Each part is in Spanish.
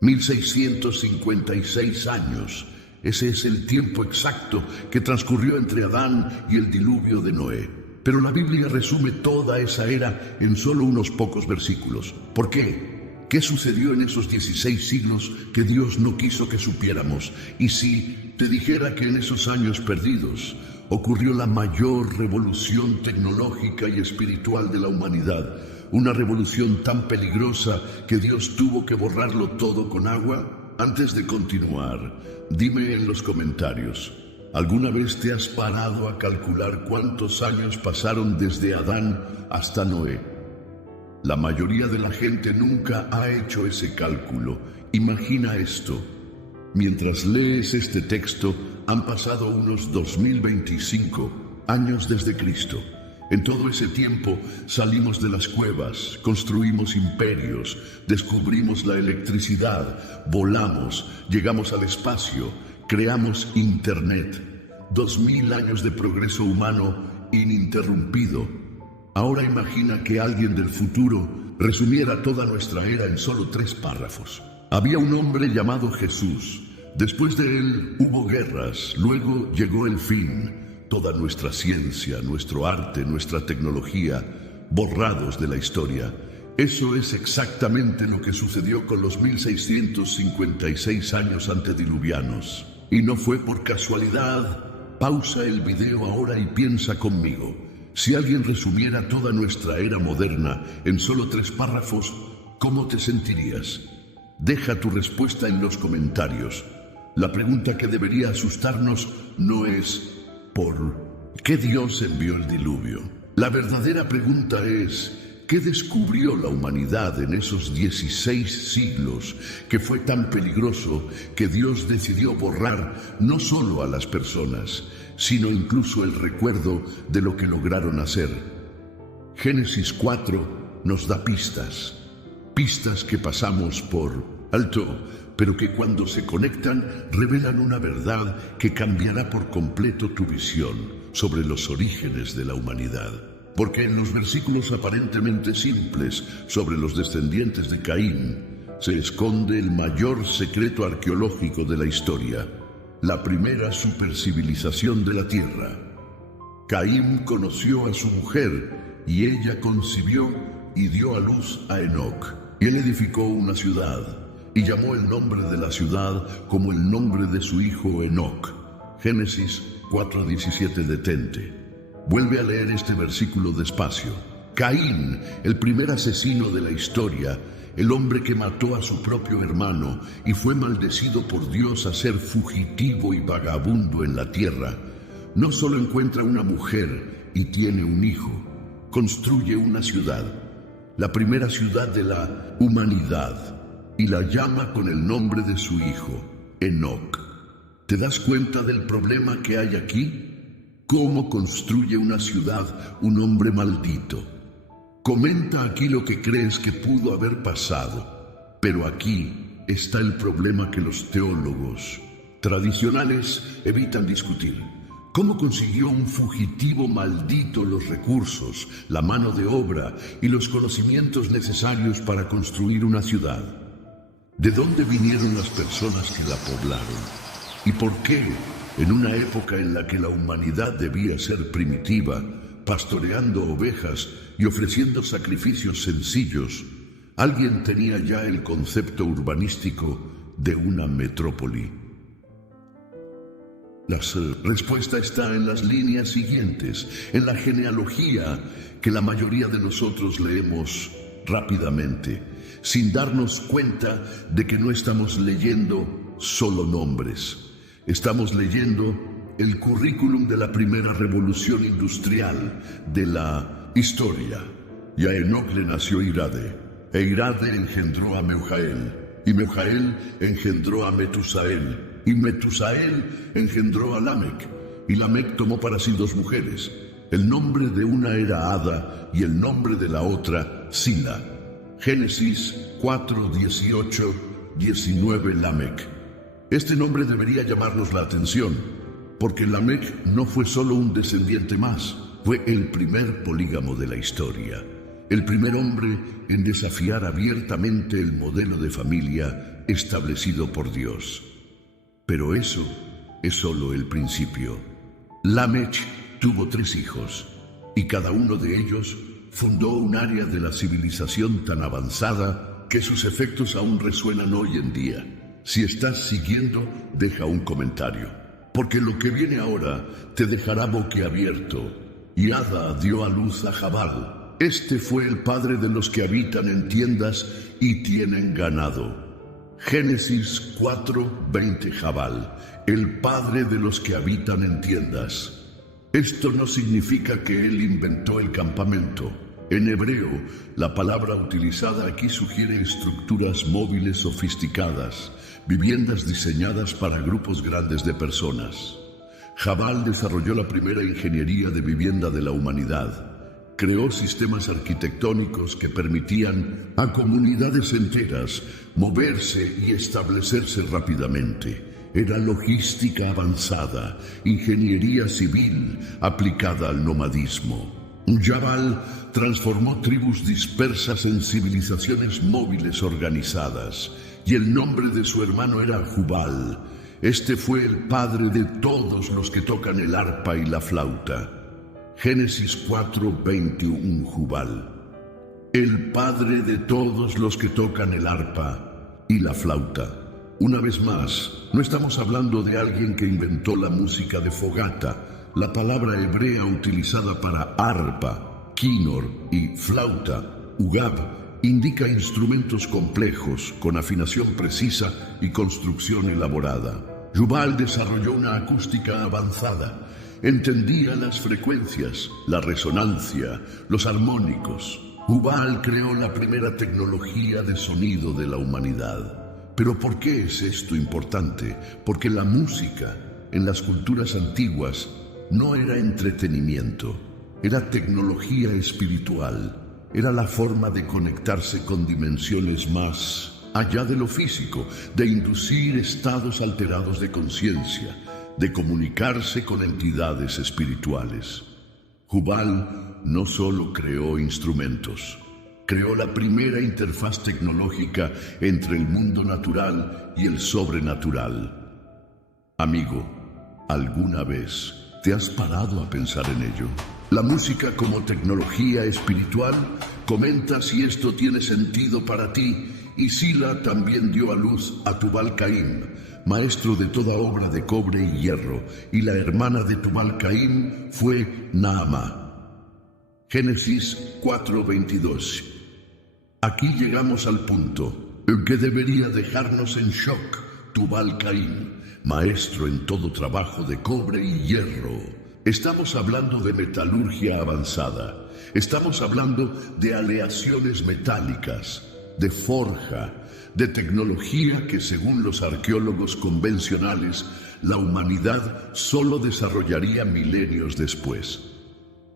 1656 años. Ese es el tiempo exacto que transcurrió entre Adán y el diluvio de Noé. Pero la Biblia resume toda esa era en solo unos pocos versículos. ¿Por qué? ¿Qué sucedió en esos 16 siglos que Dios no quiso que supiéramos? Y si te dijera que en esos años perdidos ocurrió la mayor revolución tecnológica y espiritual de la humanidad, una revolución tan peligrosa que Dios tuvo que borrarlo todo con agua. Antes de continuar, dime en los comentarios, ¿alguna vez te has parado a calcular cuántos años pasaron desde Adán hasta Noé? La mayoría de la gente nunca ha hecho ese cálculo. Imagina esto. Mientras lees este texto, han pasado unos 2025 años desde Cristo. En todo ese tiempo salimos de las cuevas, construimos imperios, descubrimos la electricidad, volamos, llegamos al espacio, creamos Internet. 2000 años de progreso humano ininterrumpido. Ahora imagina que alguien del futuro resumiera toda nuestra era en solo 3 párrafos. Había un hombre llamado Jesús. Después de él hubo guerras, luego llegó el fin. Toda nuestra ciencia, nuestro arte, nuestra tecnología, borrados de la historia. Eso es exactamente lo que sucedió con los 1656 años antediluvianos. Y no fue por casualidad. Pausa el video ahora y piensa conmigo. Si alguien resumiera toda nuestra era moderna en solo 3 párrafos, ¿cómo te sentirías? Deja tu respuesta en los comentarios. La pregunta que debería asustarnos no es ¿por qué Dios envió el diluvio? La verdadera pregunta es, ¿qué descubrió la humanidad en esos 16 siglos que fue tan peligroso que Dios decidió borrar no solo a las personas, sino incluso el recuerdo de lo que lograron hacer? Génesis 4 nos da pistas que pasamos por alto, pero que cuando se conectan revelan una verdad que cambiará por completo tu visión sobre los orígenes de la humanidad. Porque en los versículos aparentemente simples sobre los descendientes de Caín se esconde el mayor secreto arqueológico de la historia, la primera supercivilización de la tierra. Caín conoció a su mujer y ella concibió y dio a luz a Enoc. Y él edificó una ciudad y llamó el nombre de la ciudad como el nombre de su hijo Enoc. Génesis 4:17. Detente. Vuelve a leer este versículo despacio. Caín, el primer asesino de la historia, el hombre que mató a su propio hermano y fue maldecido por Dios a ser fugitivo y vagabundo en la tierra, no solo encuentra una mujer y tiene un hijo, construye una ciudad, la primera ciudad de la humanidad, y la llama con el nombre de su hijo, Enoc. ¿Te das cuenta del problema que hay aquí? ¿Cómo construye una ciudad un hombre maldito? Comenta aquí lo que crees que pudo haber pasado, pero aquí está el problema que los teólogos tradicionales evitan discutir. ¿Cómo consiguió un fugitivo maldito los recursos, la mano de obra y los conocimientos necesarios para construir una ciudad? ¿De dónde vinieron las personas que la poblaron? ¿Y por qué, en una época en la que la humanidad debía ser primitiva, pastoreando ovejas y ofreciendo sacrificios sencillos, alguien tenía ya el concepto urbanístico de una metrópoli? La respuesta está en las líneas siguientes, en la genealogía que la mayoría de nosotros leemos rápidamente, sin darnos cuenta de que no estamos leyendo solo nombres. Estamos leyendo el currículum de la primera revolución industrial de la historia. Y a Enoc le nació Irade, e Irade engendró a Meujael, y Meujael engendró a Metusael, y Metusael engendró a Lamec, y Lamec tomó para sí 2 mujeres. El nombre de una era Ada y el nombre de la otra Sila. Génesis 4:18-19. Lamec. Este nombre debería llamarnos la atención, porque Lamec no fue solo un descendiente más, fue el primer polígamo de la historia, el primer hombre en desafiar abiertamente el modelo de familia establecido por Dios. Pero eso es solo el principio. Lamech tuvo 3 hijos, y cada uno de ellos fundó un área de la civilización tan avanzada que sus efectos aún resuenan hoy en día. Si estás siguiendo, deja un comentario, porque lo que viene ahora te dejará boquiabierto. Y Ada dio a luz a Jabal. Este fue el padre de los que habitan en tiendas y tienen ganado. Génesis 4:20. Jabal, el padre de los que habitan en tiendas. Esto no significa que él inventó el campamento. En hebreo, la palabra utilizada aquí sugiere estructuras móviles sofisticadas, viviendas diseñadas para grupos grandes de personas. Jabal desarrolló la primera ingeniería de vivienda de la humanidad. Creó sistemas arquitectónicos que permitían a comunidades enteras moverse y establecerse rápidamente. Era logística avanzada, ingeniería civil aplicada al nomadismo. Jabal transformó tribus dispersas en civilizaciones móviles organizadas, y el nombre de su hermano era Jubal. Este fue el padre de todos los que tocan el arpa y la flauta. Génesis 4:21. Jubal, el padre de todos los que tocan el arpa y la flauta. Una vez más, no estamos hablando de alguien que inventó la música de fogata. La palabra hebrea utilizada para arpa, quínor y flauta, ugab, indica instrumentos complejos, con afinación precisa y construcción elaborada. Jubal desarrolló una acústica avanzada. Entendía las frecuencias, la resonancia, los armónicos. Jubal creó la primera tecnología de sonido de la humanidad. Pero ¿por qué es esto importante? Porque la música, en las culturas antiguas, no era entretenimiento, era tecnología espiritual, era la forma de conectarse con dimensiones más allá de lo físico, de inducir estados alterados de conciencia, de comunicarse con entidades espirituales. Jubal no solo creó instrumentos, creó la primera interfaz tecnológica entre el mundo natural y el sobrenatural. Amigo, ¿alguna vez te has parado a pensar en ello? La música como tecnología espiritual. Comenta si esto tiene sentido para ti. Y Sila también dio a luz a Tubal-Caín, maestro de toda obra de cobre y hierro, y la hermana de Tubal-Caín fue Naamá. Génesis 4:22. Aquí llegamos al punto en que debería dejarnos en shock. Tubal-Caín, maestro en todo trabajo de cobre y hierro. Estamos hablando de metalurgia avanzada. Estamos hablando de aleaciones metálicas, de forja, de tecnología que, según los arqueólogos convencionales, la humanidad solo desarrollaría milenios después.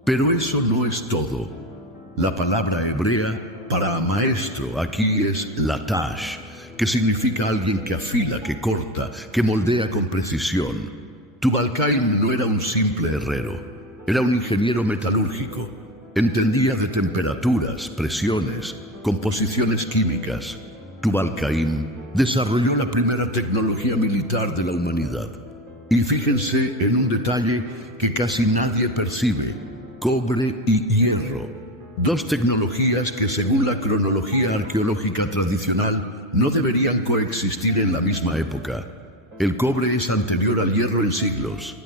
Pero eso no es todo. La palabra hebrea para maestro aquí es latash, que significa alguien que afila, que corta, que moldea con precisión. Tubal-Caín no era un simple herrero, era un ingeniero metalúrgico. Entendía de temperaturas, presiones, composiciones químicas. Tubal-Caín desarrolló la primera tecnología militar de la humanidad. Y fíjense en un detalle que casi nadie percibe: cobre y hierro. Dos tecnologías que, según la cronología arqueológica tradicional, no deberían coexistir en la misma época. El cobre es anterior al hierro en siglos,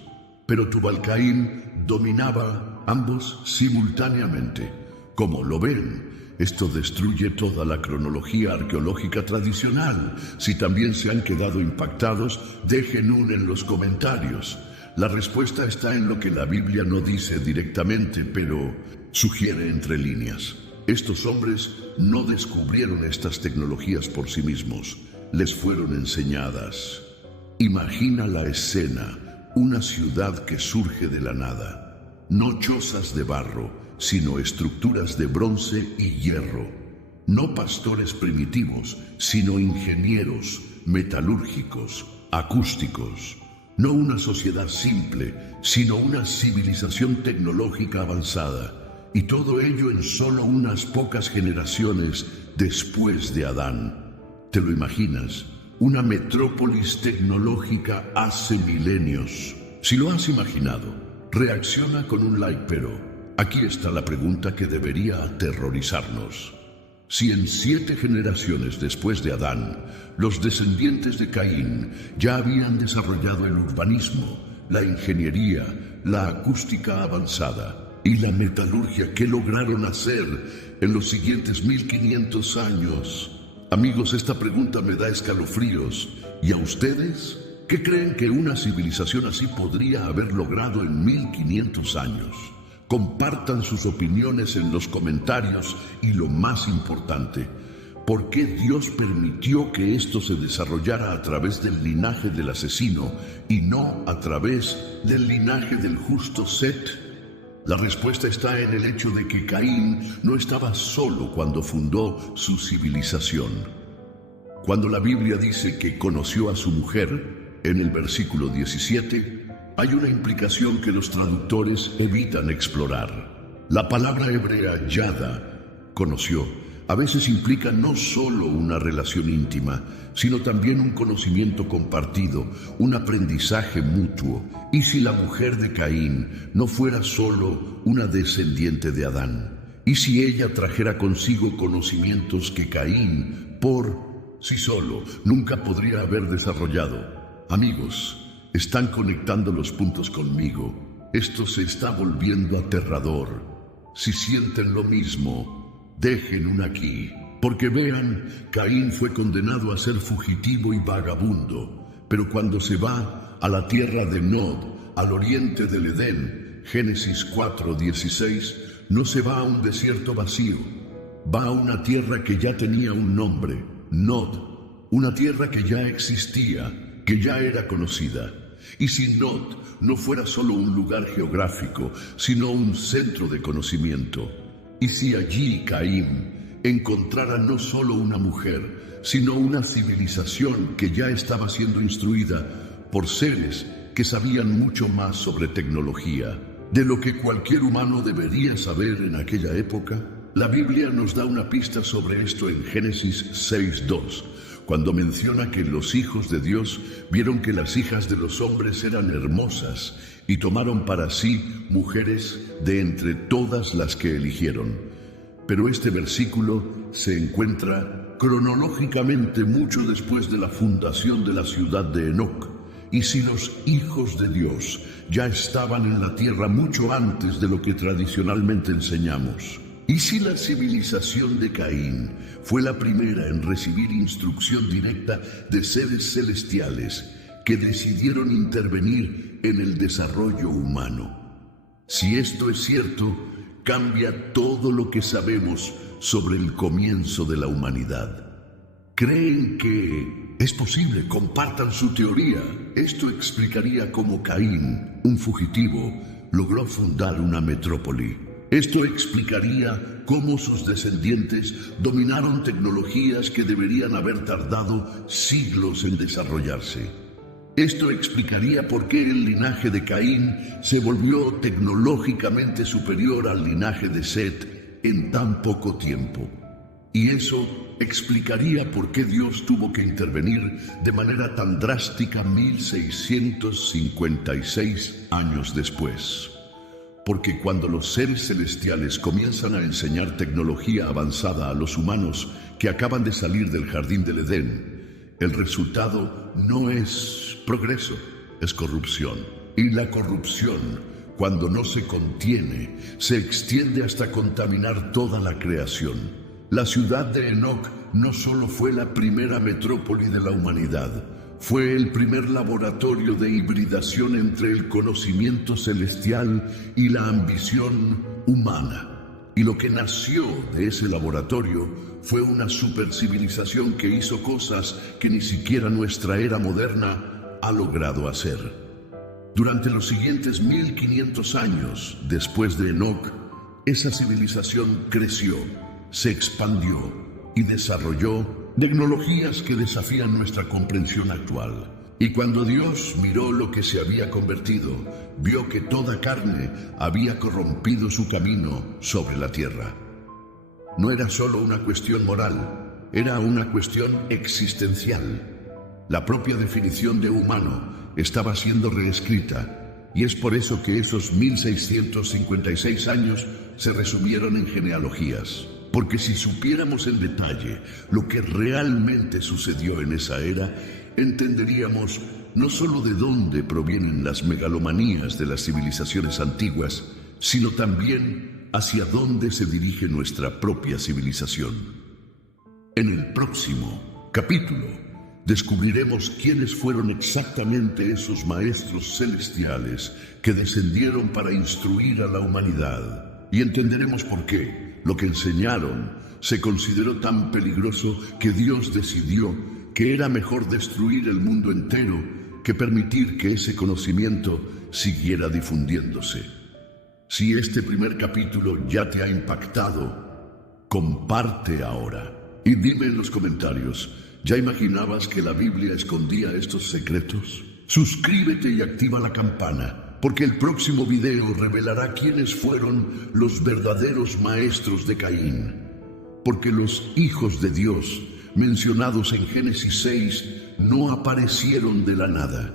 pero Tubal-Caín dominaba ambos simultáneamente. Como lo ven, esto destruye toda la cronología arqueológica tradicional. Si también se han quedado impactados, dejen un en los comentarios. La respuesta está en lo que la Biblia no dice directamente, pero sugiere entre líneas. Estos hombres no descubrieron estas tecnologías por sí mismos, les fueron enseñadas. Imagina la escena, una ciudad que surge de la nada. No chozas de barro, sino estructuras de bronce y hierro. No pastores primitivos, sino ingenieros, metalúrgicos, acústicos. No una sociedad simple, sino una civilización tecnológica avanzada. Y todo ello en solo unas pocas generaciones después de Adán. ¿Te lo imaginas? una metrópolis tecnológica hace milenios. Si lo has imaginado, reacciona con un like, pero aquí está la pregunta que debería aterrorizarnos. Si en 7 generaciones después de Adán, los descendientes de Caín ya habían desarrollado el urbanismo, la ingeniería, la acústica avanzada y la metalurgia, ¿qué lograron hacer en los siguientes 1500 años? Amigos, esta pregunta me da escalofríos. ¿Y a ustedes? ¿Qué creen que una civilización así podría haber logrado en 1500 años? Compartan sus opiniones en los comentarios y lo más importante, ¿por qué Dios permitió que esto se desarrollara a través del linaje del asesino y no a través del linaje del justo Set? La respuesta está en el hecho de que Caín no estaba solo cuando fundó su civilización. Cuando la Biblia dice que conoció a su mujer, en el versículo 17, hay una implicación que los traductores evitan explorar. La palabra hebrea yada, conoció, a veces implica no solo una relación íntima, sino también un conocimiento compartido, un aprendizaje mutuo. ¿Y si la mujer de Caín no fuera solo una descendiente de Adán? ¿Y si ella trajera consigo conocimientos que Caín, por sí solo, nunca podría haber desarrollado? Amigos, están conectando los puntos conmigo. Esto se está volviendo aterrador. Si sienten lo mismo, dejen un aquí. Porque vean, Caín fue condenado a ser fugitivo y vagabundo. Pero cuando se va a la tierra de Nod, al oriente del Edén, Génesis 4:16, no se va a un desierto vacío. Va a una tierra que ya tenía un nombre, Nod. Una tierra que ya existía, que ya era conocida. Y si Nod no fuera solo un lugar geográfico, sino un centro de conocimiento, y si allí Caín encontrara no solo una mujer, sino una civilización que ya estaba siendo instruida por seres que sabían mucho más sobre tecnología, de lo que cualquier humano debería saber en aquella época, la Biblia nos da una pista sobre esto en Génesis 6:2, cuando menciona que los hijos de Dios vieron que las hijas de los hombres eran hermosas y tomaron para sí mujeres de entre todas las que eligieron. Pero este versículo se encuentra cronológicamente mucho después de la fundación de la ciudad de Enoc. Y si los hijos de Dios ya estaban en la tierra mucho antes de lo que tradicionalmente enseñamos, y si la civilización de Caín fue la primera en recibir instrucción directa de seres celestiales que decidieron intervenir en el desarrollo humano, si esto es cierto, cambia todo lo que sabemos sobre el comienzo de la humanidad. ¿Creen que es posible? Compartan su teoría. Esto explicaría cómo Caín, un fugitivo, logró fundar una metrópoli. Esto explicaría cómo sus descendientes dominaron tecnologías que deberían haber tardado siglos en desarrollarse. Esto explicaría por qué el linaje de Caín se volvió tecnológicamente superior al linaje de Set en tan poco tiempo. Y eso explicaría por qué Dios tuvo que intervenir de manera tan drástica 1656 años después. Porque cuando los seres celestiales comienzan a enseñar tecnología avanzada a los humanos que acaban de salir del jardín del Edén, el resultado no es progreso, es corrupción. Y la corrupción, cuando no se contiene, se extiende hasta contaminar toda la creación. La ciudad de Enoc no solo fue la primera metrópoli de la humanidad, fue el primer laboratorio de hibridación entre el conocimiento celestial y la ambición humana. Y lo que nació de ese laboratorio fue una supercivilización que hizo cosas que ni siquiera nuestra era moderna ha logrado hacer. Durante los siguientes 1500 años después de Enoc, esa civilización creció, se expandió y desarrolló tecnologías que desafían nuestra comprensión actual. Y cuando Dios miró lo que se había convertido, vio que toda carne había corrompido su camino sobre la tierra. No era solo una cuestión moral, era una cuestión existencial. La propia definición de humano estaba siendo reescrita, y es por eso que esos 1656 años se resumieron en genealogías. Porque si supiéramos en detalle lo que realmente sucedió en esa era, entenderíamos no solo de dónde provienen las megalomanías de las civilizaciones antiguas, sino también hacia dónde se dirige nuestra propia civilización. En el próximo capítulo descubriremos quiénes fueron exactamente esos maestros celestiales que descendieron para instruir a la humanidad, y entenderemos por qué lo que enseñaron se consideró tan peligroso que Dios decidió que era mejor destruir el mundo entero que permitir que ese conocimiento siguiera difundiéndose. Si este primer capítulo ya te ha impactado, comparte ahora. Y dime en los comentarios, ¿ya imaginabas que la Biblia escondía estos secretos? Suscríbete y activa la campana, porque el próximo video revelará quiénes fueron los verdaderos maestros de Caín. Porque los hijos de Dios, mencionados en Génesis 6, no aparecieron de la nada.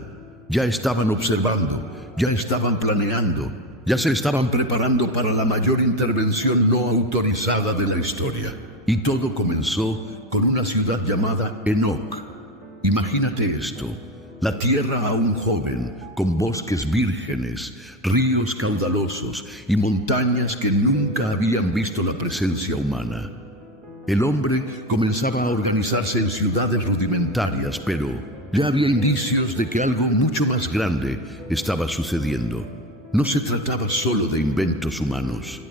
Ya estaban observando, ya estaban planeando, ya se estaban preparando para la mayor intervención no autorizada de la historia. Y todo comenzó con una ciudad llamada Enoc. Imagínate esto: la tierra aún joven, con bosques vírgenes, ríos caudalosos y montañas que nunca habían visto la presencia humana. El hombre comenzaba a organizarse en ciudades rudimentarias, pero ya había indicios de que algo mucho más grande estaba sucediendo. No se trataba solo de inventos humanos.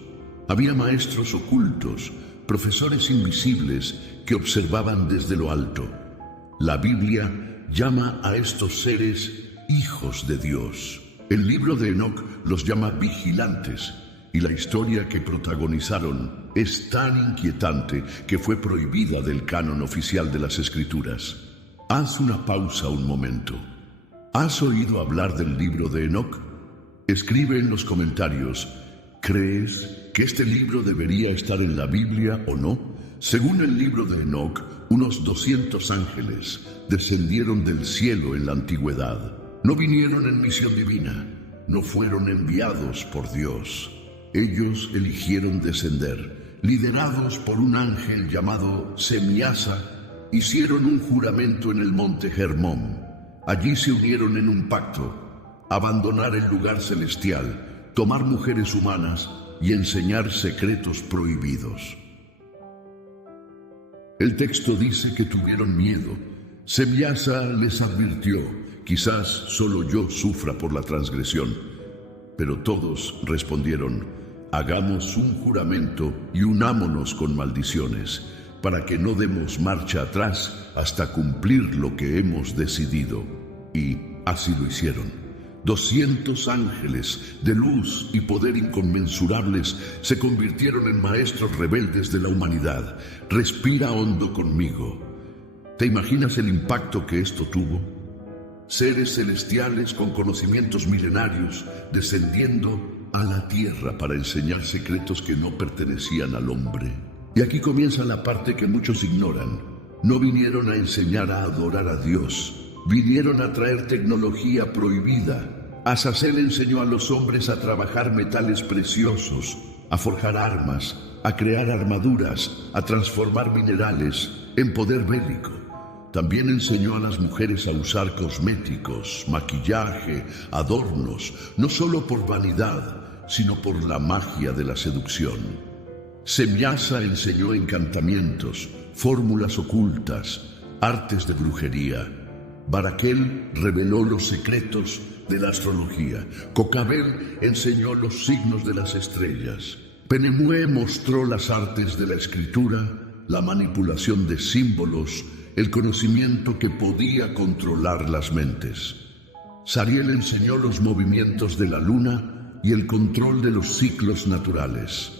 Había maestros ocultos, profesores invisibles que observaban desde lo alto. La Biblia llama a estos seres hijos de Dios. El libro de Enoc los llama vigilantes, y la historia que protagonizaron es tan inquietante que fue prohibida del canon oficial de las Escrituras. Haz una pausa un momento. ¿Has oído hablar del libro de Enoc? Escribe en los comentarios, ¿crees que este libro debería estar en la Biblia o no? Según el libro de Enoc, unos 200 ángeles descendieron del cielo en la antigüedad. No vinieron en misión divina, no fueron enviados por Dios. Ellos eligieron descender. Liderados por un ángel llamado Semiasa, hicieron un juramento en el monte Hermón. Allí se unieron en un pacto: abandonar el lugar celestial, tomar mujeres humanas y enseñar secretos prohibidos. El texto dice que tuvieron miedo. Semiasa les advirtió: quizás solo yo sufra por la transgresión. Pero todos respondieron: hagamos un juramento y unámonos con maldiciones, para que no demos marcha atrás hasta cumplir lo que hemos decidido. Y así lo hicieron. 200 ángeles de luz y poder inconmensurables se convirtieron en maestros rebeldes de la humanidad. Respira hondo conmigo. ¿Te imaginas el impacto que esto tuvo? Seres celestiales con conocimientos milenarios descendiendo a la tierra para enseñar secretos que no pertenecían al hombre. Y aquí comienza la parte que muchos ignoran. No vinieron a enseñar a adorar a Dios. Vinieron a traer tecnología prohibida. Azazel enseñó a los hombres a trabajar metales preciosos, a forjar armas, a crear armaduras, a transformar minerales en poder bélico. También enseñó a las mujeres a usar cosméticos, maquillaje, adornos, no solo por vanidad, sino por la magia de la seducción. Semiasa enseñó encantamientos, fórmulas ocultas, artes de brujería. Baraquel reveló los secretos de la astrología. Cocabel enseñó los signos de las estrellas. Penemue mostró las artes de la escritura, la manipulación de símbolos, el conocimiento que podía controlar las mentes. Sariel enseñó los movimientos de la luna y el control de los ciclos naturales.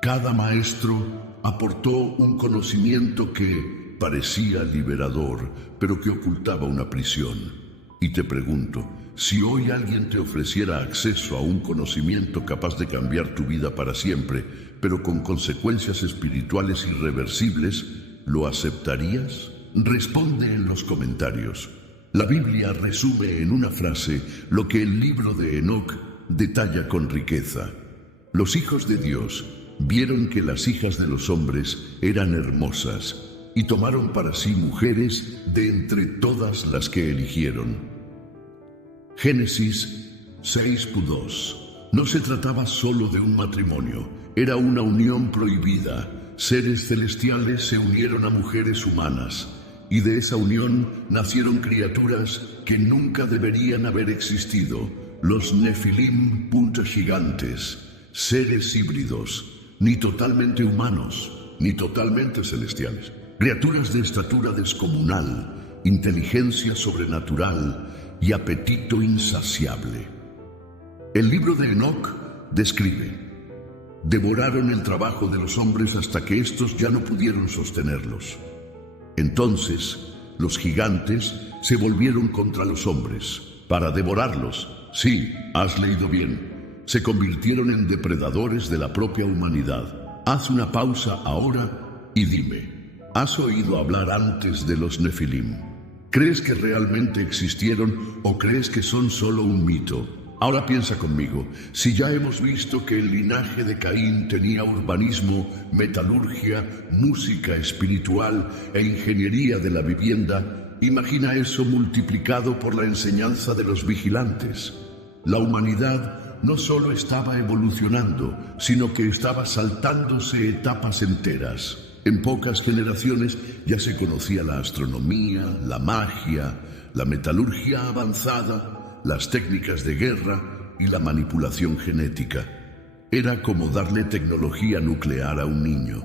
Cada maestro aportó un conocimiento que parecía liberador, pero que ocultaba una prisión. Y te pregunto, si hoy alguien te ofreciera acceso a un conocimiento capaz de cambiar tu vida para siempre, pero con consecuencias espirituales irreversibles, ¿lo aceptarías? Responde en los comentarios. La Biblia resume en una frase lo que el libro de Enoc detalla con riqueza. Los hijos de Dios vieron que las hijas de los hombres eran hermosas y tomaron para sí mujeres de entre todas las que eligieron. Génesis 6:2. No se trataba solo de un matrimonio, era una unión prohibida. Seres celestiales se unieron a mujeres humanas, y de esa unión nacieron criaturas que nunca deberían haber existido, los Nefilim, gigantes, seres híbridos, ni totalmente humanos, ni totalmente celestiales, criaturas de estatura descomunal, inteligencia sobrenatural y apetito insaciable. El libro de Enoc describe: devoraron el trabajo de los hombres hasta que éstos ya no pudieron sostenerlos. Entonces, los gigantes se volvieron contra los hombres para devorarlos. Sí, has leído bien. Se convirtieron en depredadores de la propia humanidad. Haz una pausa ahora y dime, ¿has oído hablar antes de los Nefilim? ¿Crees que realmente existieron o crees que son solo un mito? Ahora piensa conmigo, si ya hemos visto que el linaje de Caín tenía urbanismo, metalurgia, música espiritual e ingeniería de la vivienda, imagina eso multiplicado por la enseñanza de los vigilantes. La humanidad no solo estaba evolucionando, sino que estaba saltándose etapas enteras. En pocas generaciones ya se conocía la astronomía, la magia, la metalurgia avanzada, las técnicas de guerra y la manipulación genética. Era como darle tecnología nuclear a un niño.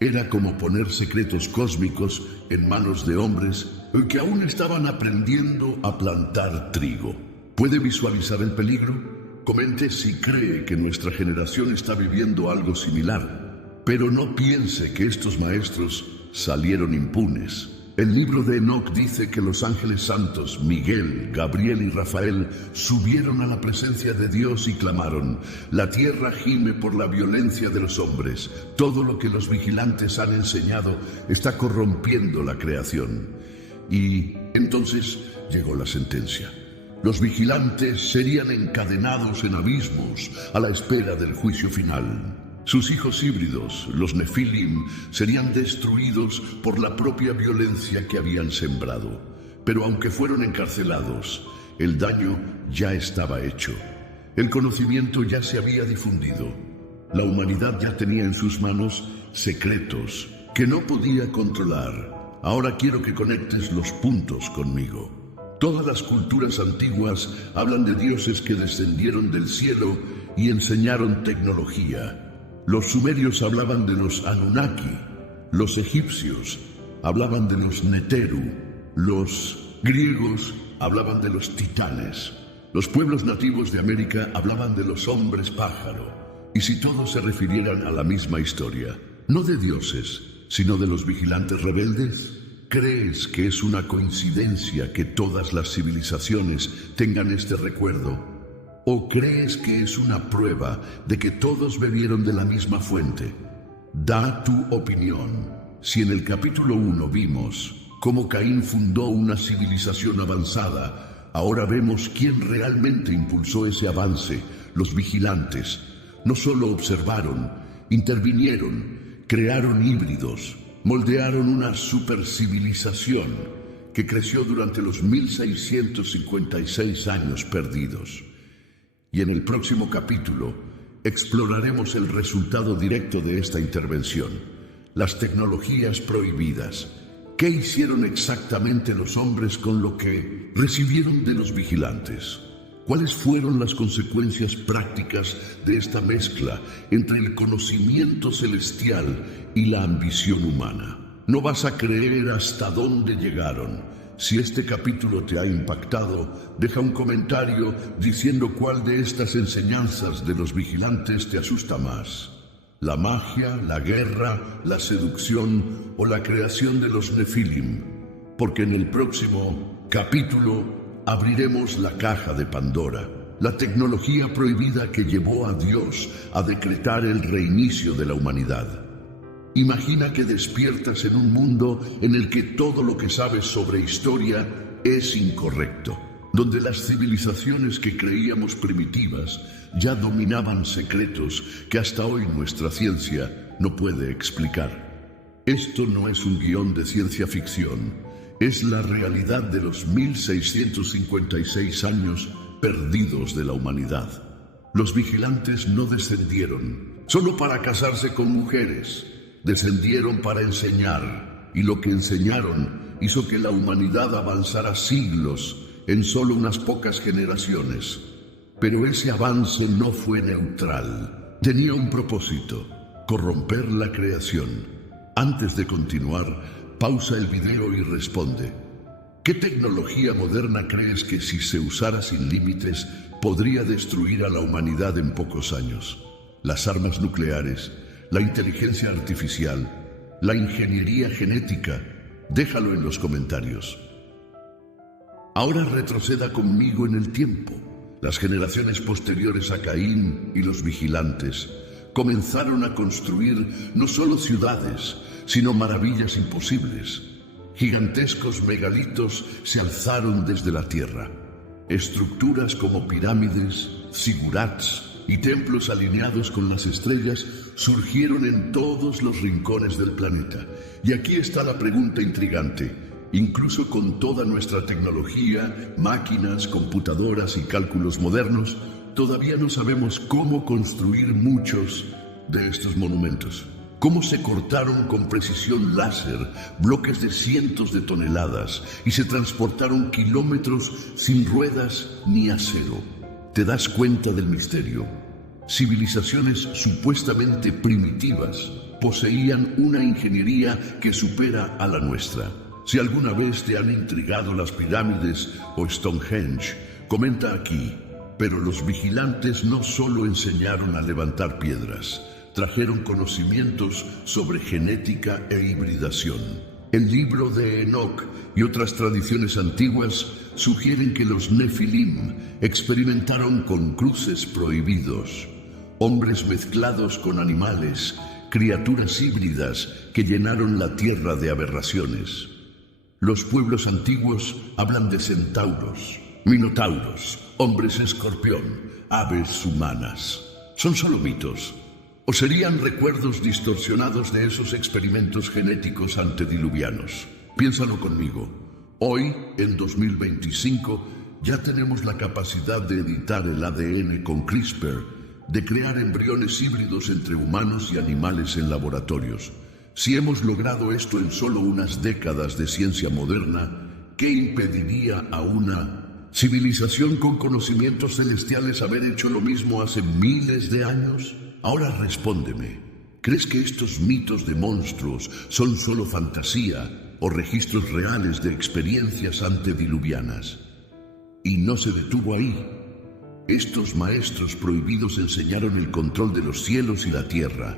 Era como poner secretos cósmicos en manos de hombres que aún estaban aprendiendo a plantar trigo. ¿Puede visualizar el peligro? Comente si cree que nuestra generación está viviendo algo similar. Pero no piense que estos maestros salieron impunes. El libro de Enoc dice que los ángeles santos, Miguel, Gabriel y Rafael, subieron a la presencia de Dios y clamaron: la tierra gime por la violencia de los hombres. Todo lo que los vigilantes han enseñado está corrompiendo la creación. Y entonces llegó la sentencia. Los vigilantes serían encadenados en abismos a la espera del juicio final. Sus hijos híbridos, los Nefilim, serían destruidos por la propia violencia que habían sembrado. Pero aunque fueron encarcelados, el daño ya estaba hecho. El conocimiento ya se había difundido. La humanidad ya tenía en sus manos secretos que no podía controlar. Ahora quiero que conectes los puntos conmigo. Todas las culturas antiguas hablan de dioses que descendieron del cielo y enseñaron tecnología. Los sumerios hablaban de los Anunnaki, los egipcios hablaban de los Neteru, los griegos hablaban de los titanes, los pueblos nativos de América hablaban de los hombres pájaro, y si todos se refirieran a la misma historia, no de dioses, sino de los vigilantes rebeldes. ¿Crees que es una coincidencia que todas las civilizaciones tengan este recuerdo? ¿O crees que es una prueba de que todos bebieron de la misma fuente? Da tu opinión. Si en el capítulo 1 vimos cómo Caín fundó una civilización avanzada, ahora vemos quién realmente impulsó ese avance. Los vigilantes no solo observaron, intervinieron, crearon híbridos, moldearon una supercivilización que creció durante los 1656 años perdidos. Y en el próximo capítulo exploraremos el resultado directo de esta intervención, las tecnologías prohibidas. ¿Qué hicieron exactamente los hombres con lo que recibieron de los vigilantes? ¿Cuáles fueron las consecuencias prácticas de esta mezcla entre el conocimiento celestial y la ambición humana? No vas a creer hasta dónde llegaron. Si este capítulo te ha impactado, deja un comentario diciendo cuál de estas enseñanzas de los vigilantes te asusta más. La magia, la guerra, la seducción o la creación de los Nefilim. Porque en el próximo capítulo abriremos la caja de Pandora, la tecnología prohibida que llevó a Dios a decretar el reinicio de la humanidad. Imagina que despiertas en un mundo en el que todo lo que sabes sobre historia es incorrecto, donde las civilizaciones que creíamos primitivas ya dominaban secretos que hasta hoy nuestra ciencia no puede explicar. Esto no es un guión de ciencia ficción, es la realidad de los 1656 años perdidos de la humanidad. Los vigilantes no descendieron solo para casarse con mujeres, descendieron para enseñar, y lo que enseñaron hizo que la humanidad avanzara siglos en solo unas pocas generaciones. Pero ese avance no fue neutral, tenía un propósito: corromper la creación. Antes de continuar, pausa el video y responde: ¿qué tecnología moderna crees que, si se usara sin límites, podría destruir a la humanidad en pocos años? ¿Las armas nucleares? ¿La inteligencia artificial? ¿La ingeniería genética? Déjalo en los comentarios. Ahora retroceda conmigo en el tiempo. Las generaciones posteriores a Caín y los vigilantes comenzaron a construir no solo ciudades, sino maravillas imposibles. Gigantescos megalitos se alzaron desde la tierra. Estructuras como pirámides, zigurats y templos alineados con las estrellas surgieron en todos los rincones del planeta. Y aquí está la pregunta intrigante. Incluso con toda nuestra tecnología, máquinas, computadoras y cálculos modernos, todavía no sabemos cómo construir muchos de estos monumentos. Cómo se cortaron con precisión láser bloques de cientos de toneladas y se transportaron kilómetros sin ruedas ni acero. ¿Te das cuenta del misterio? Civilizaciones supuestamente primitivas poseían una ingeniería que supera a la nuestra. Si alguna vez te han intrigado las pirámides o Stonehenge, comenta aquí. Pero los vigilantes no solo enseñaron a levantar piedras, trajeron conocimientos sobre genética e hibridación. El libro de Enoc y otras tradiciones antiguas sugieren que los Nefilim experimentaron con cruces prohibidos, hombres mezclados con animales, criaturas híbridas que llenaron la tierra de aberraciones. Los pueblos antiguos hablan de centauros, minotauros, hombres escorpión, aves humanas. Son solo mitos, o serían recuerdos distorsionados de esos experimentos genéticos antediluvianos. Piénsalo conmigo. Hoy, en 2025, ya tenemos la capacidad de editar el ADN con CRISPR, de crear embriones híbridos entre humanos y animales en laboratorios. Si hemos logrado esto en solo unas décadas de ciencia moderna, ¿qué impediría a una civilización con conocimientos celestiales haber hecho lo mismo hace miles de años? Ahora respóndeme, ¿crees que estos mitos de monstruos son solo fantasía o registros reales de experiencias antediluvianas? Y no se detuvo ahí. Estos maestros prohibidos enseñaron el control de los cielos y la tierra,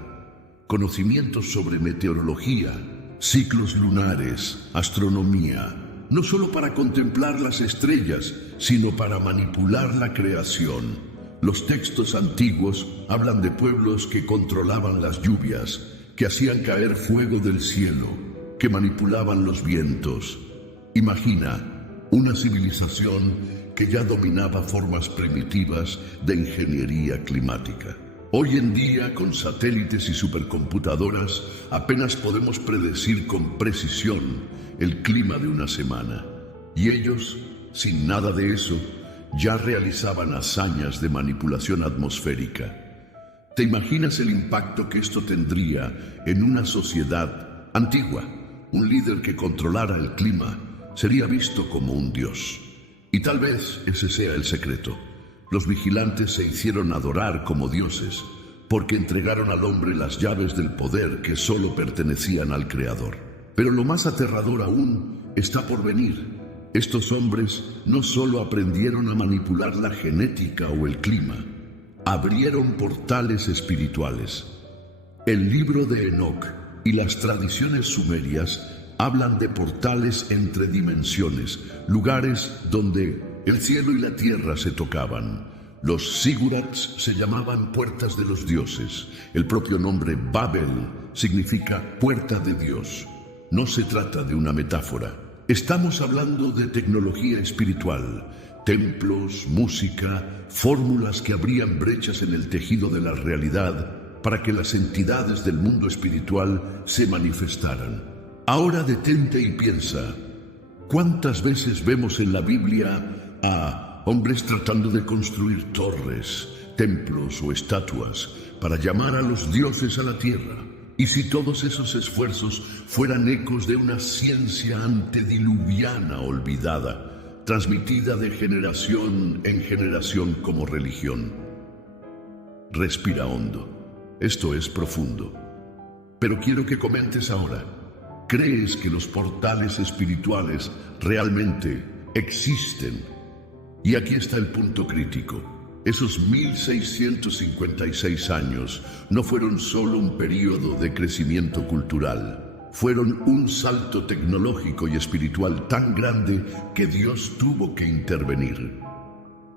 conocimientos sobre meteorología, ciclos lunares, astronomía, no solo para contemplar las estrellas, sino para manipular la creación. Los textos antiguos hablan de pueblos que controlaban las lluvias, que hacían caer fuego del cielo, que manipulaban los vientos. Imagina una civilización que ya dominaba formas primitivas de ingeniería climática. Hoy en día, con satélites y supercomputadoras, apenas podemos predecir con precisión el clima de una semana. Y ellos, sin nada de eso, ya realizaban hazañas de manipulación atmosférica. ¿Te imaginas el impacto que esto tendría en una sociedad antigua? Un líder que controlara el clima sería visto como un dios. Y tal vez ese sea el secreto. Los vigilantes se hicieron adorar como dioses, porque entregaron al hombre las llaves del poder que solo pertenecían al Creador. Pero lo más aterrador aún está por venir. Estos hombres no solo aprendieron a manipular la genética o el clima, abrieron portales espirituales. El libro de Enoc y las tradiciones sumerias hablan de portales entre dimensiones, lugares donde el cielo y la tierra se tocaban. Los zigurats se llamaban puertas de los dioses. El propio nombre Babel significa puerta de Dios. No se trata de una metáfora. Estamos hablando de tecnología espiritual, templos, música, fórmulas que abrían brechas en el tejido de la realidad para que las entidades del mundo espiritual se manifestaran. Ahora detente y piensa, ¿cuántas veces vemos en la Biblia a hombres tratando de construir torres, templos o estatuas para llamar a los dioses a la tierra? ¿Y si todos esos esfuerzos fueran ecos de una ciencia antediluviana olvidada, transmitida de generación en generación como religión? Respira hondo. Esto es profundo. Pero quiero que comentes ahora. ¿Crees que los portales espirituales realmente existen? Y aquí está el punto crítico. Esos 1656 años no fueron solo un periodo de crecimiento cultural, fueron un salto tecnológico y espiritual tan grande que Dios tuvo que intervenir.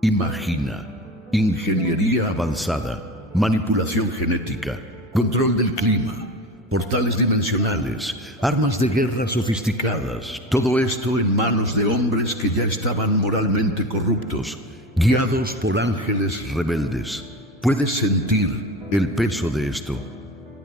Imagina, ingeniería avanzada, manipulación genética, control del clima, portales dimensionales, armas de guerra sofisticadas, todo esto en manos de hombres que ya estaban moralmente corruptos, guiados por ángeles rebeldes. ¿Puedes sentir el peso de esto?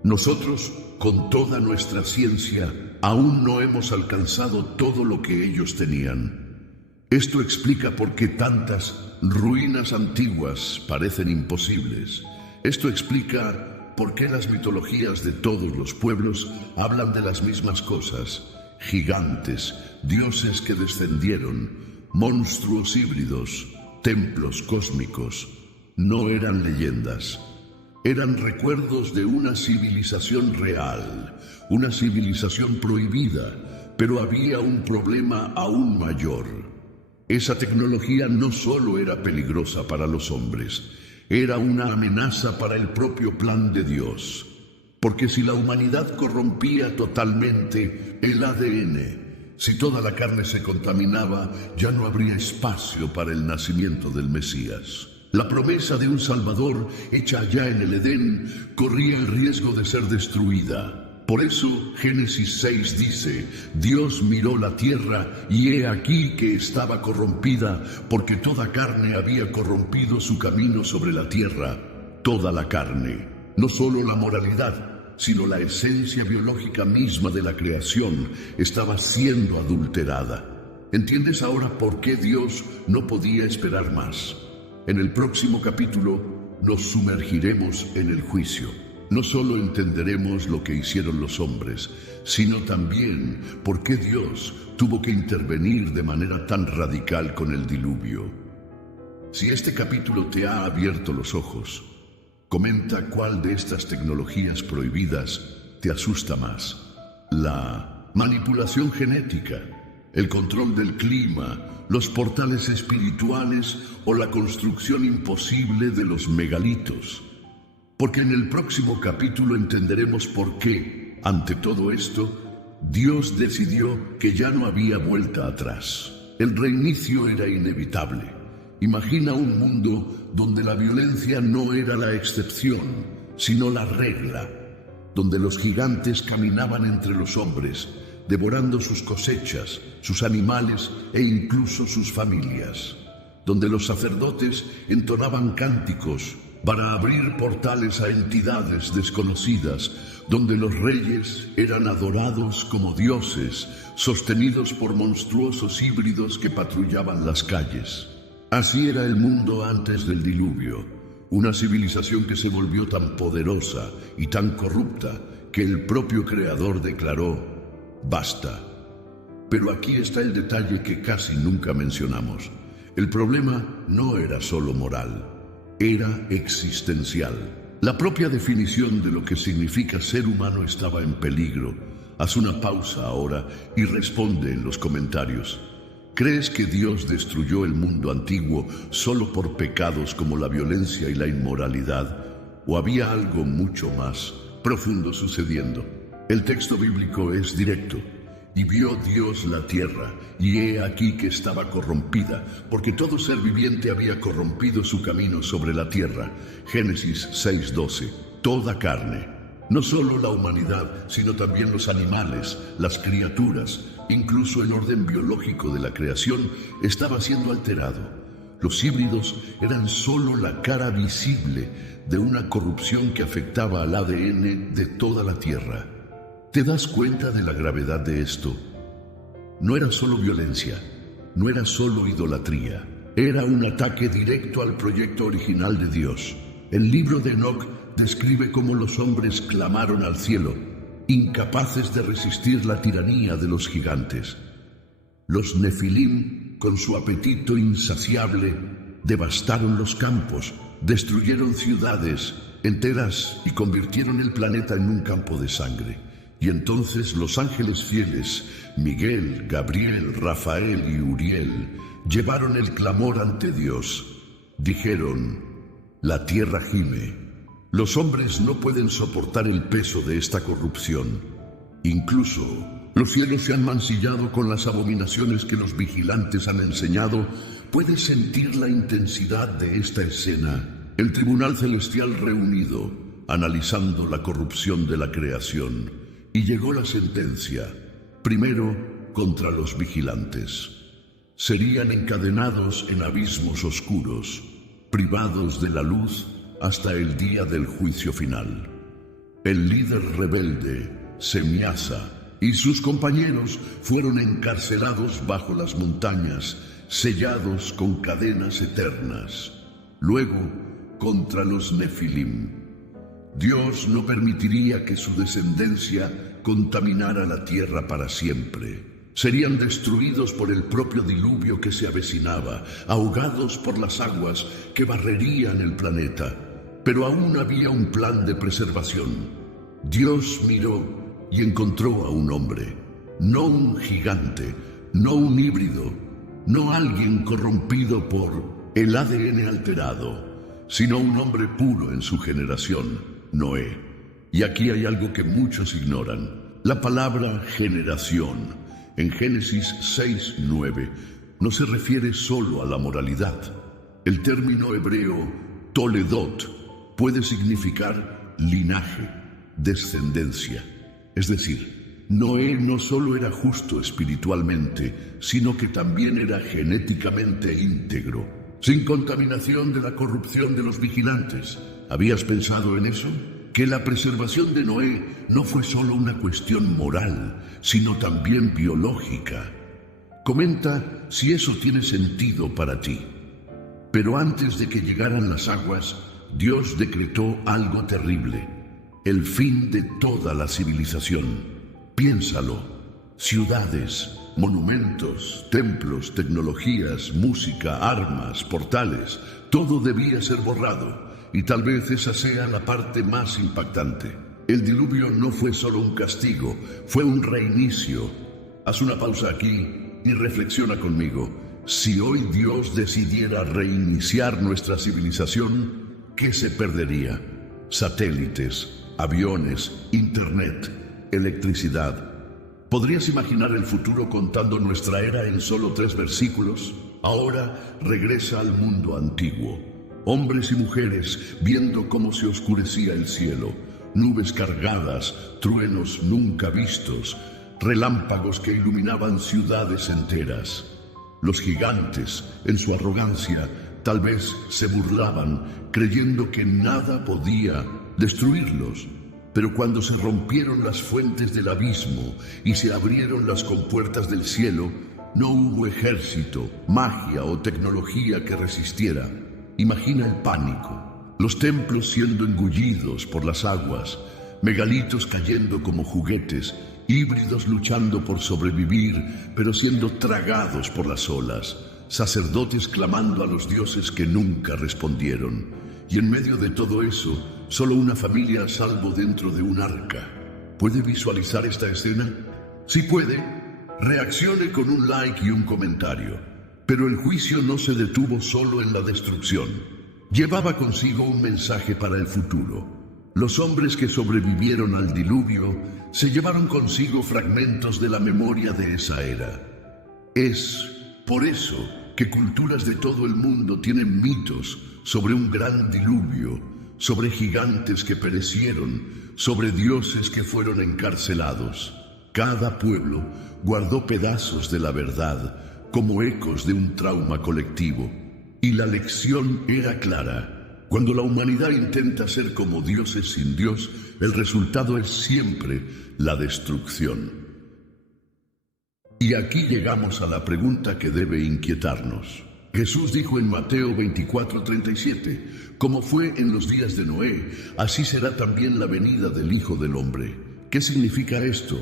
Nosotros, con toda nuestra ciencia, aún no hemos alcanzado todo lo que ellos tenían. Esto explica por qué tantas ruinas antiguas parecen imposibles. Esto explica por qué las mitologías de todos los pueblos hablan de las mismas cosas. Gigantes, dioses que descendieron, monstruos híbridos, templos cósmicos. No eran leyendas, eran recuerdos de una civilización real, una civilización prohibida, pero había un problema aún mayor. Esa tecnología no solo era peligrosa para los hombres, era una amenaza para el propio plan de Dios. Porque si la humanidad corrompía totalmente el ADN, si toda la carne se contaminaba, ya no habría espacio para el nacimiento del Mesías. La promesa de un Salvador, hecha allá en el Edén, corría el riesgo de ser destruida. Por eso, Génesis 6 dice, Dios miró la tierra y he aquí que estaba corrompida, porque toda carne había corrompido su camino sobre la tierra. Toda la carne, no solo la moralidad, sino la esencia biológica misma de la creación estaba siendo adulterada. ¿Entiendes ahora por qué Dios no podía esperar más? En el próximo capítulo nos sumergiremos en el juicio. No solo entenderemos lo que hicieron los hombres, sino también por qué Dios tuvo que intervenir de manera tan radical con el diluvio. Si este capítulo te ha abierto los ojos, comenta cuál de estas tecnologías prohibidas te asusta más. La manipulación genética, el control del clima, los portales espirituales o la construcción imposible de los megalitos. Porque en el próximo capítulo entenderemos por qué, ante todo esto, Dios decidió que ya no había vuelta atrás. El reinicio era inevitable. Imagina un mundo donde la violencia no era la excepción, sino la regla, donde los gigantes caminaban entre los hombres, devorando sus cosechas, sus animales e incluso sus familias, donde los sacerdotes entonaban cánticos para abrir portales a entidades desconocidas, donde los reyes eran adorados como dioses, sostenidos por monstruosos híbridos que patrullaban las calles. Así era el mundo antes del diluvio, una civilización que se volvió tan poderosa y tan corrupta que el propio Creador declaró, basta. Pero aquí está el detalle que casi nunca mencionamos. El problema no era solo moral, era existencial. La propia definición de lo que significa ser humano estaba en peligro. Haz una pausa ahora y responde en los comentarios. ¿Crees que Dios destruyó el mundo antiguo solo por pecados como la violencia y la inmoralidad? ¿O había algo mucho más profundo sucediendo? El texto bíblico es directo. Y vio Dios la tierra, y he aquí que estaba corrompida, porque todo ser viviente había corrompido su camino sobre la tierra. Génesis 6:12. Toda carne. No solo la humanidad, sino también los animales, las criaturas, incluso el orden biológico de la creación estaba siendo alterado. Los híbridos eran solo la cara visible de una corrupción que afectaba al ADN de toda la Tierra. ¿Te das cuenta de la gravedad de esto? No era solo violencia, no era solo idolatría, era un ataque directo al proyecto original de Dios. El libro de Enoc describe cómo los hombres clamaron al cielo, incapaces de resistir la tiranía de los gigantes. Los Nefilim, con su apetito insaciable, devastaron los campos, destruyeron ciudades enteras y convirtieron el planeta en un campo de sangre. Y entonces los ángeles fieles, Miguel, Gabriel, Rafael y Uriel, llevaron el clamor ante Dios. Dijeron: la tierra gime. Los hombres no pueden soportar el peso de esta corrupción. Incluso los cielos se han mancillado con las abominaciones que los vigilantes han enseñado. Puedes sentir la intensidad de esta escena. El tribunal celestial reunido, analizando la corrupción de la creación. Y llegó la sentencia, primero contra los vigilantes. Serían encadenados en abismos oscuros, privados de la luz hasta el día del juicio final. El líder rebelde, Semiasa, y sus compañeros fueron encarcelados bajo las montañas, sellados con cadenas eternas. Luego, contra los Nefilim. Dios no permitiría que su descendencia contaminara la tierra para siempre. Serían destruidos por el propio diluvio que se avecinaba, ahogados por las aguas que barrerían el planeta. Pero aún había un plan de preservación. Dios miró y encontró a un hombre, no un gigante, no un híbrido, no alguien corrompido por el ADN alterado, sino un hombre puro en su generación, Noé. Y aquí hay algo que muchos ignoran. La palabra generación, en Génesis 6:9, no se refiere solo a la moralidad. El término hebreo toledot puede significar linaje, descendencia. Es decir, Noé no solo era justo espiritualmente, sino que también era genéticamente íntegro, sin contaminación de la corrupción de los vigilantes. ¿Habías pensado en eso? Que la preservación de Noé no fue solo una cuestión moral, sino también biológica. Comenta si eso tiene sentido para ti. Pero antes de que llegaran las aguas, Dios decretó algo terrible: el fin de toda la civilización. Piénsalo: ciudades, monumentos, templos, tecnologías, música, armas, portales, todo debía ser borrado. Y tal vez esa sea la parte más impactante. El diluvio no fue solo un castigo, fue un reinicio. Haz una pausa aquí y reflexiona conmigo. Si hoy Dios decidiera reiniciar nuestra civilización, ¿qué se perdería? Satélites, aviones, internet, electricidad. ¿Podrías imaginar el futuro contando nuestra era en solo 3 versículos? Ahora regresa al mundo antiguo. Hombres y mujeres viendo cómo se oscurecía el cielo, nubes cargadas, truenos nunca vistos, relámpagos que iluminaban ciudades enteras. Los gigantes, en su arrogancia, tal vez se burlaban, creyendo que nada podía destruirlos. Pero cuando se rompieron las fuentes del abismo y se abrieron las compuertas del cielo, no hubo ejército, magia o tecnología que resistiera. Imagina el pánico, los templos siendo engullidos por las aguas, megalitos cayendo como juguetes, híbridos luchando por sobrevivir, pero siendo tragados por las olas, sacerdotes clamando a los dioses que nunca respondieron. Y en medio de todo eso, solo una familia a salvo dentro de un arca. ¿Puede visualizar esta escena? Si puede, reaccione con un like y un comentario. Pero el juicio no se detuvo solo en la destrucción. Llevaba consigo un mensaje para el futuro. Los hombres que sobrevivieron al diluvio se llevaron consigo fragmentos de la memoria de esa era. Es por eso que culturas de todo el mundo tienen mitos sobre un gran diluvio, sobre gigantes que perecieron, sobre dioses que fueron encarcelados. Cada pueblo guardó pedazos de la verdad como ecos de un trauma colectivo. Y la lección era clara. Cuando la humanidad intenta ser como dioses sin Dios, el resultado es siempre la destrucción. Y aquí llegamos a la pregunta que debe inquietarnos. Jesús dijo en Mateo 24:37, como fue en los días de Noé, así será también la venida del Hijo del Hombre. ¿Qué significa esto?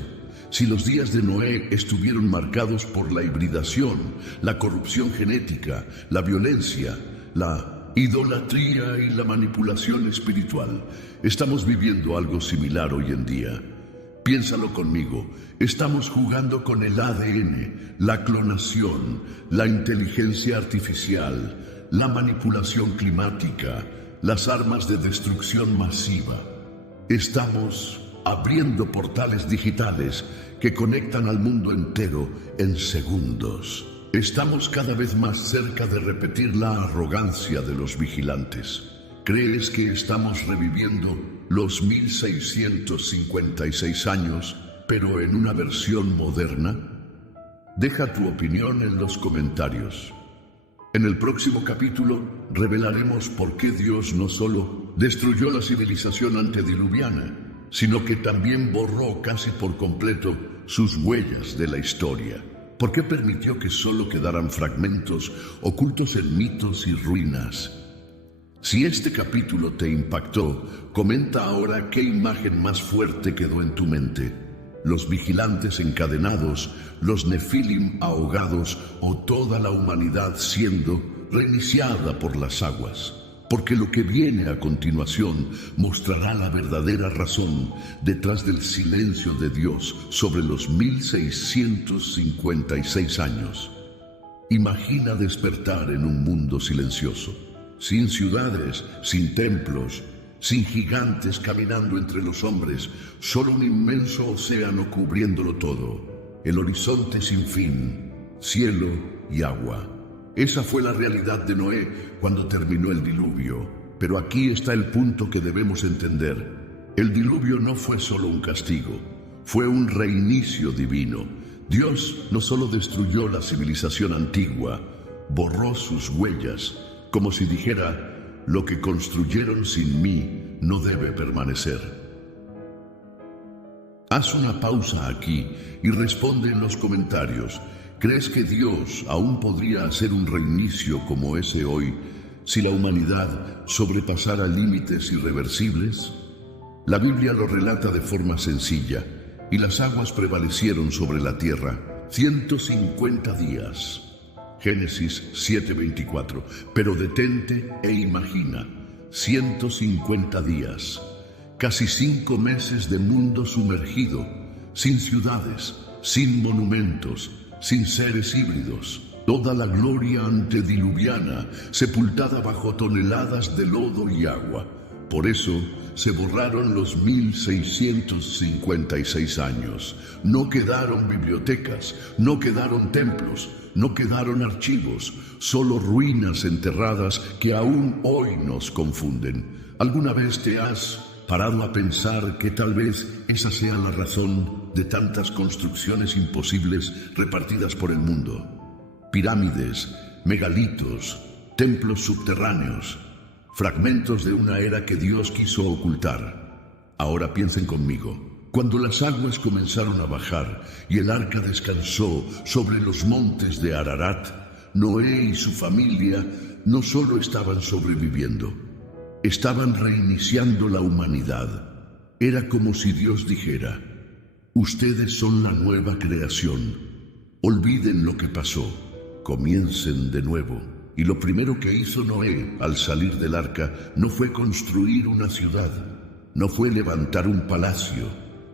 Si los días de Noé estuvieron marcados por la hibridación, la corrupción genética, la violencia, la idolatría y la manipulación espiritual, estamos viviendo algo similar hoy en día. Piénsalo conmigo, estamos jugando con el ADN, la clonación, la inteligencia artificial, la manipulación climática, las armas de destrucción masiva. Estamos abriendo portales digitales que conectan al mundo entero en segundos. Estamos cada vez más cerca de repetir la arrogancia de los vigilantes. ¿Crees que estamos reviviendo los 1656 años, pero en una versión moderna? Deja tu opinión en los comentarios. En el próximo capítulo revelaremos por qué Dios no solo destruyó la civilización antediluviana, sino que también borró casi por completo sus huellas de la historia. ¿Por qué permitió que solo quedaran fragmentos ocultos en mitos y ruinas? Si este capítulo te impactó, comenta ahora qué imagen más fuerte quedó en tu mente. Los vigilantes encadenados, los nefilim ahogados o toda la humanidad siendo reiniciada por las aguas. Porque lo que viene a continuación mostrará la verdadera razón detrás del silencio de Dios sobre los 1656 años. Imagina despertar en un mundo silencioso, sin ciudades, sin templos, sin gigantes caminando entre los hombres, solo un inmenso océano cubriéndolo todo, el horizonte sin fin, cielo y agua. Esa fue la realidad de Noé cuando terminó el diluvio. Pero aquí está el punto que debemos entender. El diluvio no fue solo un castigo, fue un reinicio divino. Dios no solo destruyó la civilización antigua, borró sus huellas, como si dijera, lo que construyeron sin mí no debe permanecer. Haz una pausa aquí y responde en los comentarios. ¿Crees que Dios aún podría hacer un reinicio como ese hoy si la humanidad sobrepasara límites irreversibles? La Biblia lo relata de forma sencilla, y las aguas prevalecieron sobre la tierra 150 días. Génesis 7:24. Pero detente e imagina, 150 días, casi 5 meses de mundo sumergido, sin ciudades, sin monumentos, sin seres híbridos, toda la gloria antediluviana sepultada bajo toneladas de lodo y agua. Por eso se borraron los 1656 años. No quedaron bibliotecas, no quedaron templos, no quedaron archivos, solo ruinas enterradas que aún hoy nos confunden. ¿Alguna vez te has parado a pensar que tal vez esa sea la razón de tantas construcciones imposibles repartidas por el mundo? Pirámides, megalitos, templos subterráneos, fragmentos de una era que Dios quiso ocultar. Ahora piensen conmigo. Cuando las aguas comenzaron a bajar y el arca descansó sobre los montes de Ararat, Noé y su familia no solo estaban sobreviviendo, estaban reiniciando la humanidad. Era como si Dios dijera, ustedes son la nueva creación. Olviden lo que pasó, comiencen de nuevo. Y lo primero que hizo Noé al salir del arca no fue construir una ciudad, no fue levantar un palacio,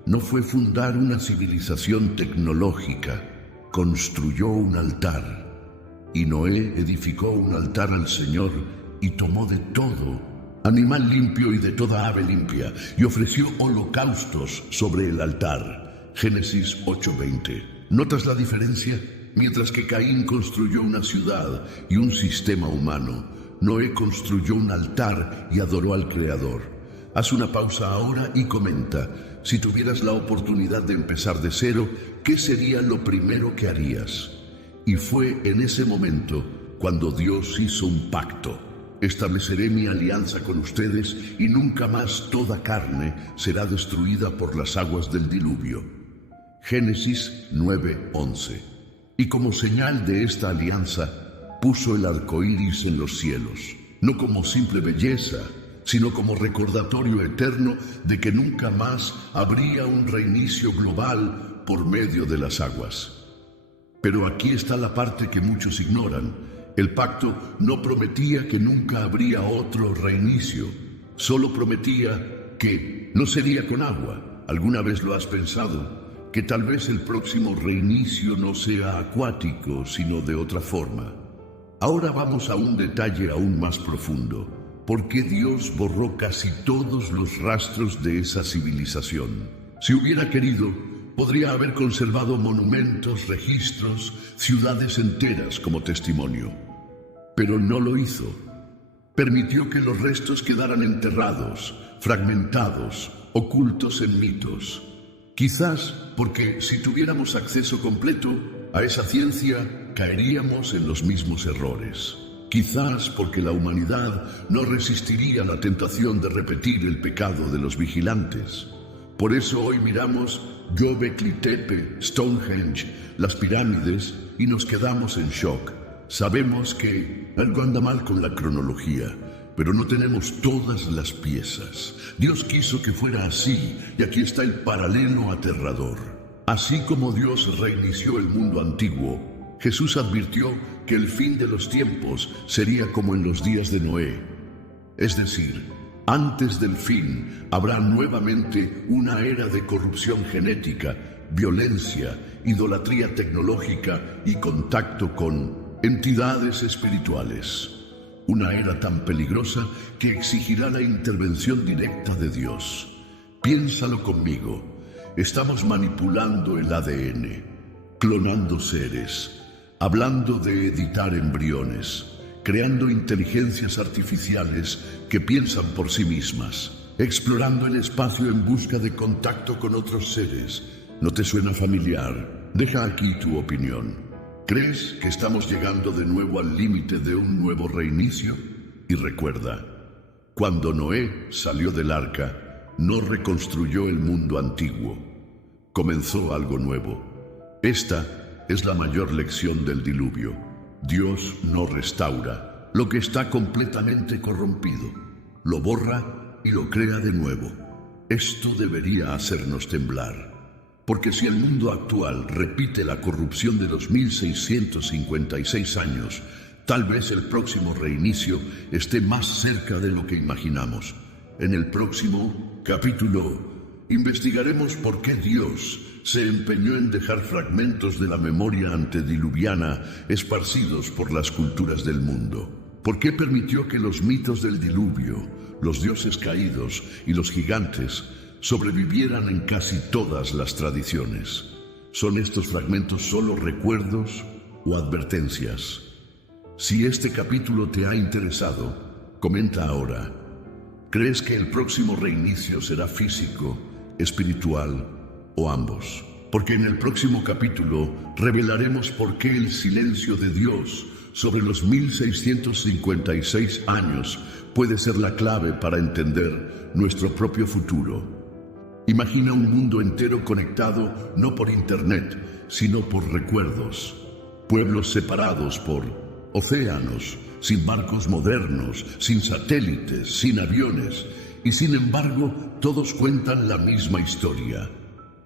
no fue fundar una civilización tecnológica, construyó un altar. Y Noé edificó un altar al Señor y tomó de todo animal limpio y de toda ave limpia, y ofreció holocaustos sobre el altar. Génesis 8:20. ¿Notas la diferencia? Mientras que Caín construyó una ciudad y un sistema humano, Noé construyó un altar y adoró al Creador. Haz una pausa ahora y comenta, si tuvieras la oportunidad de empezar de cero, ¿qué sería lo primero que harías? Y fue en ese momento cuando Dios hizo un pacto. Estableceré mi alianza con ustedes y nunca más toda carne será destruida por las aguas del diluvio. Génesis 9:11. Y como señal de esta alianza, puso el arco iris en los cielos, no como simple belleza, sino como recordatorio eterno de que nunca más habría un reinicio global por medio de las aguas. Pero aquí está la parte que muchos ignoran. El pacto no prometía que nunca habría otro reinicio, solo prometía que no sería con agua. ¿Alguna vez lo has pensado? Que tal vez el próximo reinicio no sea acuático, sino de otra forma. Ahora vamos a un detalle aún más profundo. ¿Por qué Dios borró casi todos los rastros de esa civilización? Si hubiera querido, podría haber conservado monumentos, registros, ciudades enteras como testimonio. Pero no lo hizo. Permitió que los restos quedaran enterrados, fragmentados, ocultos en mitos. Quizás porque si tuviéramos acceso completo a esa ciencia, caeríamos en los mismos errores. Quizás porque la humanidad no resistiría la tentación de repetir el pecado de los vigilantes. Por eso hoy miramos Göbekli Tepe, Stonehenge, las pirámides y nos quedamos en shock. Sabemos que algo anda mal con la cronología, pero no tenemos todas las piezas. Dios quiso que fuera así, y aquí está el paralelo aterrador. Así como Dios reinició el mundo antiguo, Jesús advirtió que el fin de los tiempos sería como en los días de Noé. Es decir, antes del fin habrá nuevamente una era de corrupción genética, violencia, idolatría tecnológica y contacto con entidades espirituales. Una era tan peligrosa que exigirá la intervención directa de Dios. Piénsalo conmigo. Estamos manipulando el ADN, clonando seres, hablando de editar embriones, creando inteligencias artificiales que piensan por sí mismas, explorando el espacio en busca de contacto con otros seres. ¿No te suena familiar? Deja aquí tu opinión. ¿Crees que estamos llegando de nuevo al límite de un nuevo reinicio? Y recuerda, cuando Noé salió del arca, no reconstruyó el mundo antiguo. Comenzó algo nuevo. Esta es la mayor lección del diluvio. Dios no restaura lo que está completamente corrompido. Lo borra y lo crea de nuevo. Esto debería hacernos temblar. Porque si el mundo actual repite la corrupción de los 1656 años, tal vez el próximo reinicio esté más cerca de lo que imaginamos. En el próximo capítulo, investigaremos por qué Dios se empeñó en dejar fragmentos de la memoria antediluviana esparcidos por las culturas del mundo. ¿Por qué permitió que los mitos del diluvio, los dioses caídos y los gigantes sobrevivieran en casi todas las tradiciones? ¿Son estos fragmentos solo recuerdos o advertencias? Si este capítulo te ha interesado, comenta ahora. ¿Crees que el próximo reinicio será físico, espiritual o ambos? Porque en el próximo capítulo revelaremos por qué el silencio de Dios sobre los 1656 años puede ser la clave para entender nuestro propio futuro. Imagina un mundo entero conectado no por internet, sino por recuerdos. Pueblos separados por océanos, sin barcos modernos, sin satélites, sin aviones, y sin embargo todos cuentan la misma historia.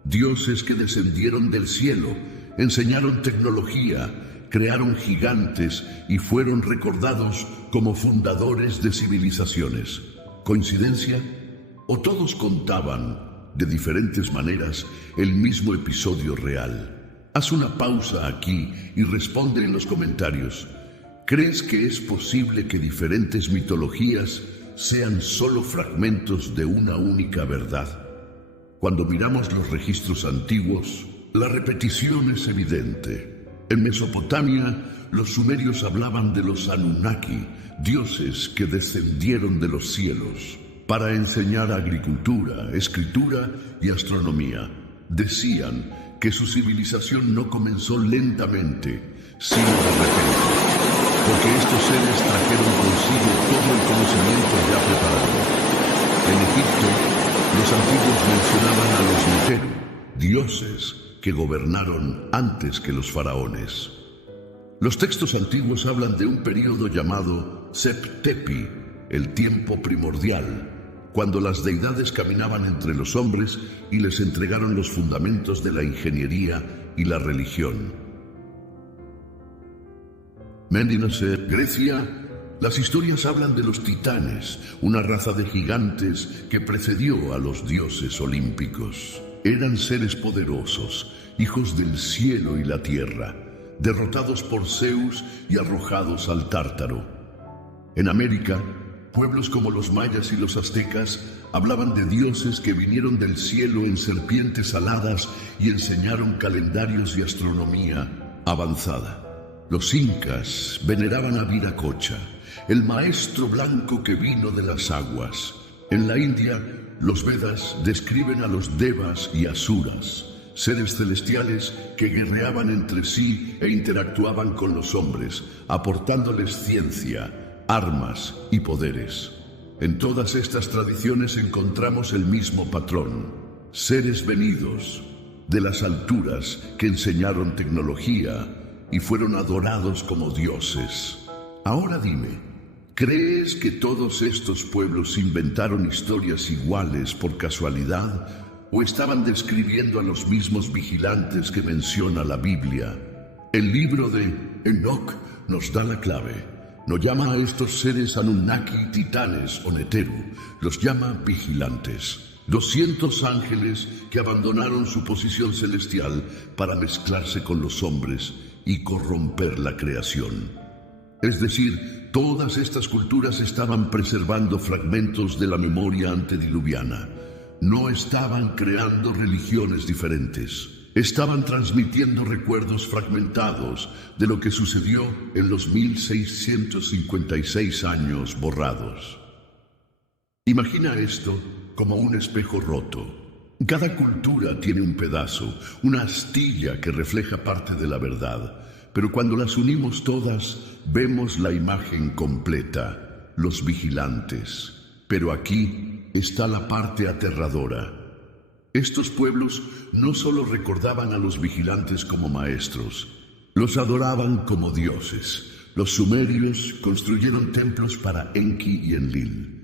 Dioses que descendieron del cielo, enseñaron tecnología, crearon gigantes y fueron recordados como fundadores de civilizaciones. ¿Coincidencia? ¿O todos contaban, de diferentes maneras, el mismo episodio real? Haz una pausa aquí y responde en los comentarios. ¿Crees que es posible que diferentes mitologías sean solo fragmentos de una única verdad? Cuando miramos los registros antiguos, la repetición es evidente. En Mesopotamia, los sumerios hablaban de los Anunnaki, dioses que descendieron de los cielos. para enseñar agricultura, escritura y astronomía. Decían que su civilización no comenzó lentamente, sino de repente, porque estos seres trajeron consigo todo el conocimiento ya preparado. En Egipto, los antiguos mencionaban a los Neteru, dioses que gobernaron antes que los faraones. Los textos antiguos hablan de un período llamado Sep-Tepi, el tiempo primordial, cuando las deidades caminaban entre los hombres y les entregaron los fundamentos de la ingeniería y la religión. Medinacet, Grecia. Las historias hablan de los titanes, una raza de gigantes que precedió a los dioses olímpicos. Eran seres poderosos, hijos del cielo y la tierra, derrotados por Zeus y arrojados al Tártaro. En América, pueblos como los mayas y los aztecas hablaban de dioses que vinieron del cielo en serpientes aladas y enseñaron calendarios y astronomía avanzada. Los incas veneraban a Viracocha, el maestro blanco que vino de las aguas. En la India, los Vedas describen a los devas y asuras, seres celestiales que guerreaban entre sí e interactuaban con los hombres, aportándoles ciencia, armas y poderes. En todas estas tradiciones encontramos el mismo patrón: seres venidos de las alturas que enseñaron tecnología y fueron adorados como dioses. Ahora dime, ¿crees que todos estos pueblos inventaron historias iguales por casualidad o estaban describiendo a los mismos vigilantes que menciona la Biblia? El libro de Enoc nos da la clave. No llama a estos seres Anunnaki, titanes o Neteru, los llama vigilantes. 200 ángeles que abandonaron su posición celestial para mezclarse con los hombres y corromper la creación. Es decir, todas estas culturas estaban preservando fragmentos de la memoria antediluviana. No estaban creando religiones diferentes. Estaban transmitiendo recuerdos fragmentados de lo que sucedió en los 1656 años borrados. Imagina esto como un espejo roto. Cada cultura tiene un pedazo, una astilla que refleja parte de la verdad, pero cuando las unimos todas, vemos la imagen completa, los vigilantes. Pero aquí está la parte aterradora. Estos pueblos no solo recordaban a los vigilantes como maestros, los adoraban como dioses. Los sumerios construyeron templos para Enki y Enlil.